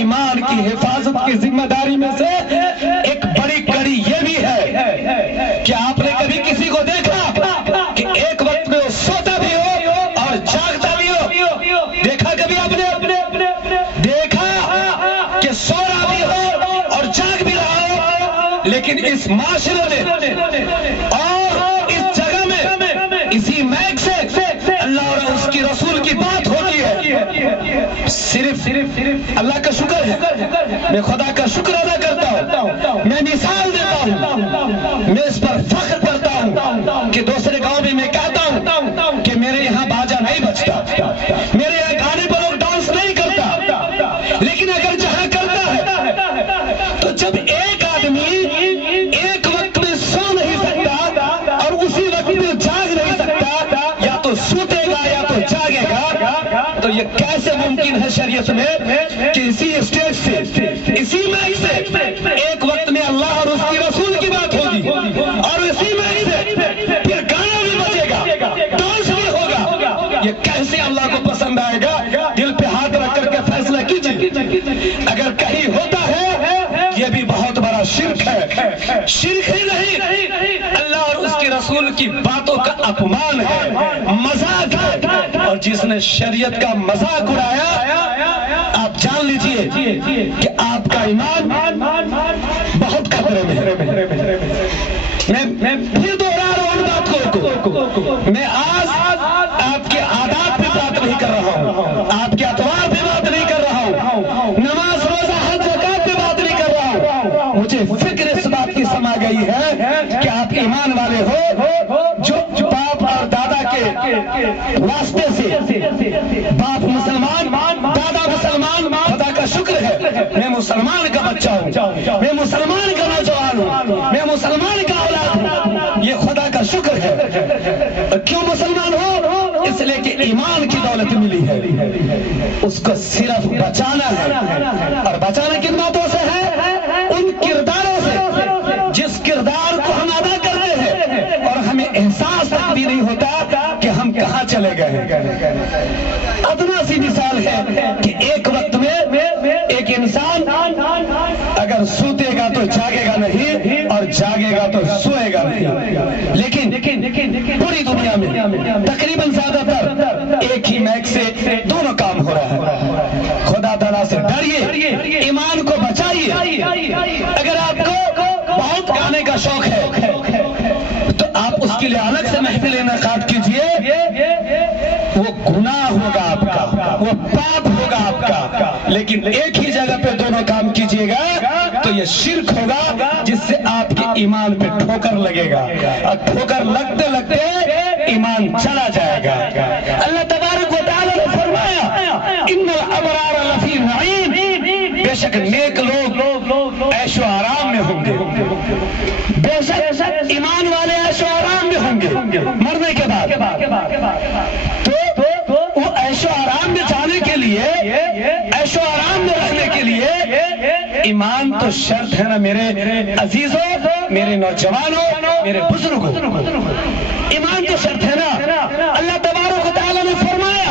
ایمان کی حفاظت کی ذمہ داری میں سے ایک بڑی کڑی یہ بھی ہے کہ آپ نے کبھی کسی کو دیکھا کہ ایک وقت میں وہ سوتا بھی ہو اور جاگتا بھی ہو؟ دیکھا کبھی آپ نے؟ دیکھا کہ سو رہا بھی ہو اور جاگ بھی رہا ہو؟ لیکن اس معاشرے میں اور اس جگہ میں اسی میک سے اللہ اور اس کی رسول کی بات ہوتی ہے، صرف اللہ کا شکر ہے، میں خدا کا شکر ادا کرتا ہوں، میں مثال دیتا ہوں، میں اس پر فخر کرتا ہوں کہ دوسرے گاؤں میں کہتا ہوں کہ میرے یہاں باجا نہیں بجتا، میرے یہاں گانے پر لوگ ڈانس نہیں کرتا، لیکن اگر جہاں کرتا ہے تو جب ایک آدمی ایک وقت میں سو نہیں سکتا اور اسی وقت میں جاگ نہیں سکتا، یا تو سوتے گا یا تو جاگے گا، تو یہ کیسے ممکن ہے شریعت میں کہ اسی اسٹیج سے اسی میک سے ایک وقت میں اللہ اور اس کی رسول کی بات ہوگی اور اسی میک سے پھر گانا بھی بجے گا، ڈانس بھی ہوگا؟ یہ کیسے اللہ کو پسند آئے گا؟ دل پہ ہاتھ رکھ کر کے فیصلہ کیجیے، اگر کہیں ہوتا ہے یہ بھی بہت بڑا شرک ہے، شرک ہی نہیں اللہ اور اس کی رسول کی باتوں کا اپمان ہے، مذاق ہے، اور جس نے شریعت کا مذاق اڑایا آپ جان لیجئے کہ آپ کا ایمان بہت خطرے میں ہے۔ میں پھر دوہرا رہا ہوں ان بات کو، میں آج آپ کے عادات پہ بات نہیں کر رہا ہوں، آپ کے اطوار پہ بات نہیں کر رہا ہوں، نماز روزہ حج زکات پہ بات نہیں کر رہا ہوں، مجھے فکر اس بات کی سما گئی ہے کہ آپ ایمان والے ہو، جو باپ اور دادا کے واسطے سے، باپ مسلمان دادا مسلمان، خدا کا شکر ہے میں مسلمان کا بچہ ہوں، میں مسلمان کا نوجوان ہوں، میں مسلمان کا اولاد ہوں، یہ خدا کا شکر ہے۔ کیوں مسلمان ہو؟ اس لیے کہ ایمان کی دولت ملی ہے، اس کو صرف بچانا ہے، اور بچانا کن باتوں سے ہے؟ ان کرداروں سے جس کردار کو ہم ادا کرتے ہیں اور ہمیں احساس تک بھی نہیں ہوتا کہ ہم کہاں چلے گئے۔ ادنا سی مثال ہے کہ ایک وقت میں ایک انسان اگر سوتے گا تو جاگے گا نہیں اور جاگے گا تو سوئے گا نہیں، لیکن پوری دنیا میں تقریباً زیادہ تر ایک ہی میک سے دونوں کام ہو رہا ہے۔ خدا تعالیٰ سے ڈریے، ایمان کو بچائیے۔ اگر آپ کو بہت گانے کا شوق ہے تو آپ اس کے لیے الگ سے محفل انعقاد کیجئے، وہ گناہ ہوگا آپ کا، وہ پاپ ہوگا آپ کا، لیکن ایک ہی جگہ پہ دونوں کام کیجئے گا تو یہ شرک ہوگا جس سے آپ کے ایمان پہ ٹھوکر لگے گا، اور ٹھوکر لگتے لگتے ایمان چلا جائے گا۔ اللہ تبارک و تعالیٰ نے فرمایا ان الابرار لفی نعیم، بے شک نیک لوگ عیش و آرام میں ہوں گے، بے شک ایمان والے عیش و آرام میں ہوں گے مرنے کے بعد۔ تو وہ عیش و آرام میں جانے کے لیے، عیش و آرام میں رہنے کے لیے ایمان تو شرط ہے نا میرے عزیزوں، میرے نوجوانوں، میرے بزرگوں، ایمان تو شرط ہے نا۔ اللہ تبارک و تعالیٰ نے فرمایا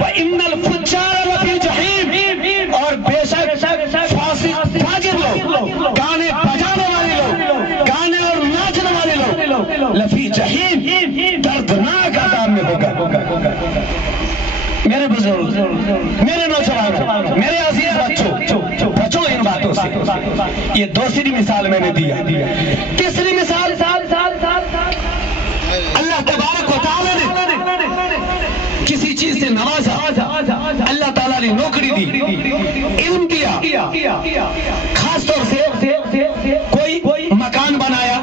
وَإِنَّ الْفُجَّارَ لَفِي جَحِيمٍ، اور بے شک فاسق فاجر لوگ، گانے بجانے والے لوگ، گانے اور ناچنے والے لوگ لفی جہیم، دردناک عذاب میں ہوگا۔ میرے بزرگ، میرے نوجوانوں، میرے عزیز بچوں ان باتوں سے۔ یہ دوسری مثال میں نے دیا۔ تیسری مثال، اللہ تبارک و تعالیٰ نے کسی چیز سے نوازا، اللہ تعالیٰ نے نوکری دی، علم دیا، خاص طور سے کوئی مکان بنایا،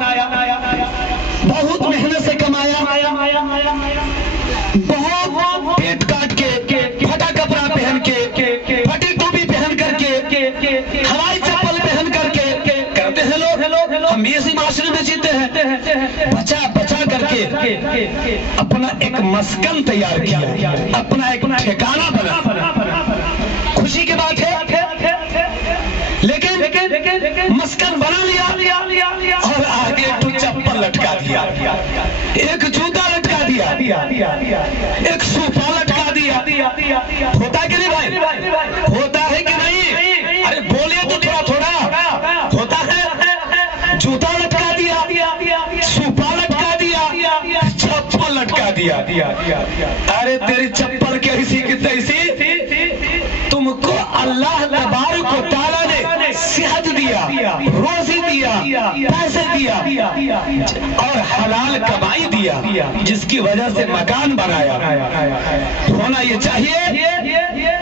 بہت محنت سے کمایا، بہت پیٹ کاٹ کے، پھٹا کپڑا پہن کے، پھٹی ٹوپی پہن کر کے، ہوائی چپل پہن کر کے، کرتے ہیں لوگ، ہم بھی اسی معاشرے میں جیتے ہیں، بچا کر کے اپنا ایک مسکن تیار کیا، اپنا ایک ٹھکانہ بنا، خوشی کی بات ہے، لیکن مسکن بنا لیا اور آگے تو چپل لٹکا دیا، ایک جوتا لٹکا دیا، ایک صوفہ لٹکا دیا۔ ہوتا کہ نہیں بھائی؟ ہوتا ہے کہ نہیں؟ دیا. ارے تیری چپل کیسی کی تیسی, تم کو اللہ تبارک و تعالیٰ نے صحت دیا, روزی دیا, پیسے دیا اور حلال کمائی دیا, جس کی وجہ سے مکان بنایا. ہونا یہ چاہیے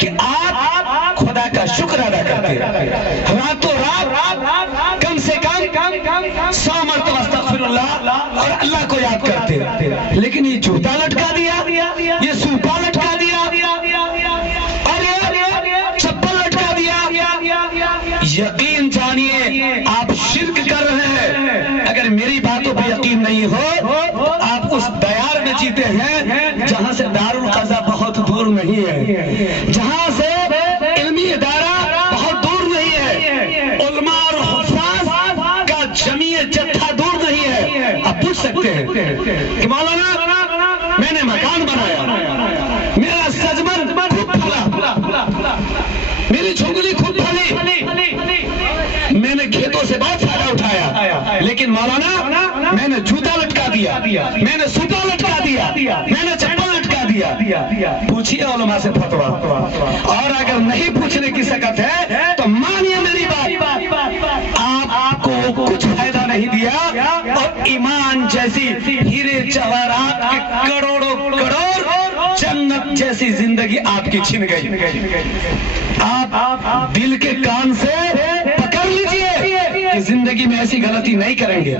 کہ آپ خدا کا شکر ادا کرتے, راتوں رات کم سے کم 100 مرتبہ استغفر اللہ اور اللہ کو یاد کرتے. لیکن یہ جوتا لٹکا دیا, یہ سوپا لٹکا دیا, اور یہ چپل لٹکا دیا. یقین جانیے آپ شرک کر رہے ہیں. اگر میری باتوں پہ یقین نہیں ہو تو آپ اس دیار میں جیتے ہیں جہاں سے دار القضا بہت دور نہیں ہے, جہاں سے علمی ادارہ بہت دور نہیں ہے, علماء اور حفاظ کا جمعی جتھا دور نہیں ہے. آپ پوچھ سکتے ہیں کہ مولانا میں نے مکان بنایا, میرا سجمن خود پھلا, میری جھنگلی خود پھلی, میں نے کھیتوں سے بہت فائدہ اٹھایا, لیکن مولانا میں نے جوتا لٹکا دیا, میں نے سوٹا لٹکا دیا, میں نے چپل لٹکا دیا. پوچھیے علماء سے فتویٰ, اور اگر نہیں پوچھنے کی سکت ہے تو مانیے میری بات, آپ کو کچھ فائدہ نہیں دیا اور ایمان جیسی ہیرے جواہرات کے کروڑوں کروڑ جنت جیسی زندگی آپ کی چھن گئی. آپ دل کے کان سے پکڑ لیجئے کہ زندگی میں ایسی غلطی نہیں کریں گے,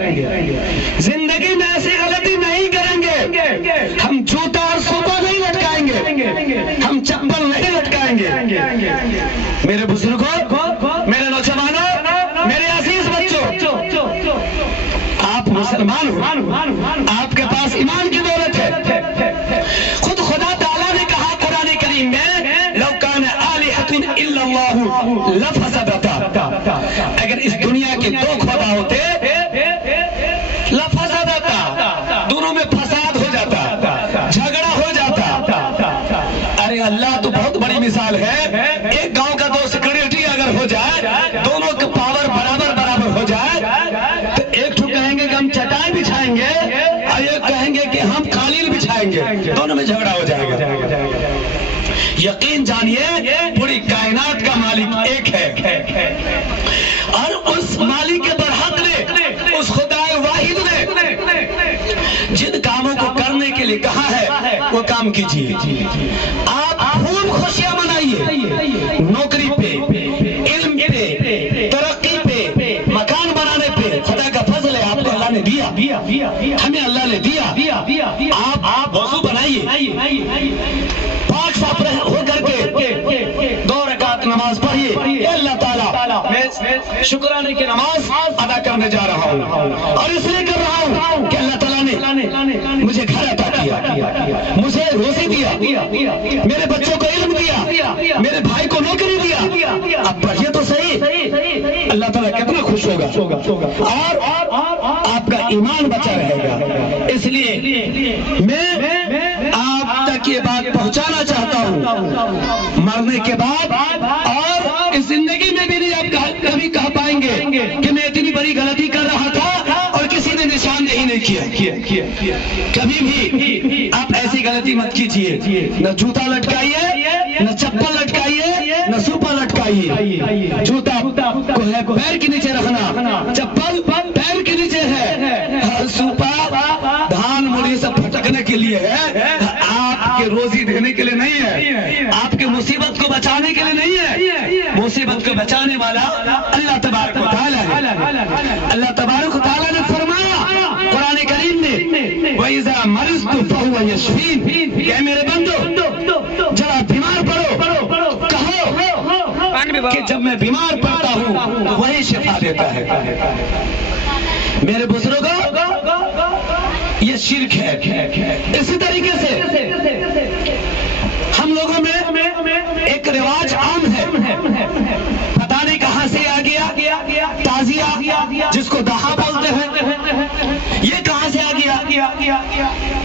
زندگی میں ایسی غلطی نہیں کریں گے. ہم جوتا اور سوپا نہیں لٹکائیں گے, ہم چپل نہیں لٹکائیں گے. میرے بزرگوں, میرے نوجوانوں, میرے عزیز بچوں, آپ مسلمان ہو, آپ کے پاس ایمان کی دولت ہے. خود خدا تعالیٰ نے کہا قرآن کریم میں لو کان آلہۃ الا اللہ لفسدتا, اگر اس دنیا کے 2 خدا ہوتے لفسدتا, دونوں میں فساد ہو جاتا, جھگڑا ہو جاتا. ارے اللہ تو بہت بڑی مثال ہے. ایک گاؤں کا 2 سیکورٹی اگر ہو جائے, دونوں کا پاور برابر ہو جائے, تو ایک تو کہیں گے کہ ہم چٹائی بچھائیں گے اور ایک کہیں گے کہ ہم قالین بچھائیں گے, دونوں میں جھگڑا ہو جائے گا. یقین جانیے پوری کائنات کا مالک ایک ہے, اور اس مالک کے برحق نے, اس خدائے واحد نے جن کاموں کو کرنے کے لیے کہا ہے وہ کام کیجیے. آپ خوب خوشیاں منائیے, نوکری پہ, علم پہ, ترقی پہ, مکان بنانے پہ. خدا کا فضل ہے, آپ کو اللہ نے دیا, ہمیں اللہ نے دیا. آپ وضو بنائیے, پاک صاف ہو کر کے 2 رکعت نماز پڑھیے. اللہ تعالیٰ میں شکرانے کی نماز ادا کرنے جا رہا ہوں, اور اس لیے کر رہا ہوں کہ اللہ تعالیٰ نے مجھے گھر عطا کیا, مجھے روزی دیا, میرے بچوں کو علم دیا, میرے بھائی کو نوکری دیا. اب پڑھیے تو صحیح, اللہ تعالیٰ کتنا خوش ہوگا, اور آپ کا ایمان بچا رہے گا. اس لیے میں آپ تک یہ بات پہنچانا چاہتا ہوں, مرنے کے بعد اور اس زندگی میں بھی نہیں آپ کبھی کہہ پائیں گے کہ میں اتنی بڑی غلطی کر رہا تھا اور کسی نے نشاندہی نہیں کیا. کبھی بھی آپ ایسی غلطی مت کیجیے. نہ جوتا لٹکائیے, نہ چپل لٹکائیے, نہ سوپا لٹکائیے. جوتا کو ہے پیر کے نیچے رکھنا, چپل پیر کے نیچے ہے, سوپا دھان مڑی سے پھٹکنے کے لیے ہے, آپ کے روزی دینے کے لیے نہیں ہے, آپ کے مصیبت کو بچانے کے لیے نہیں ہے. مصیبت کو بچانے والا اللہ تبارک و تعالیٰ ہے. اللہ تبارک و تعالیٰ نے فرمایا قرآن کریم میں, وَإِذَا مَرِضْتُ فَهُوَ يَشْفِينِ, کہ میرے بندو جب آپ بیمار پڑو کہو کہ جب میں بیمار پڑتا ہوں وہی شفا دیتا ہے. میرے بزرگوں, یہ شرک ہے. اسی طریقے سے ہم لوگوں میں ایک رواج عام ہے, پتہ نہیں کہاں سے آ گیا, تعزیہ جس کو دہا بولتے ہیں, یہ کہاں سے آ گیا.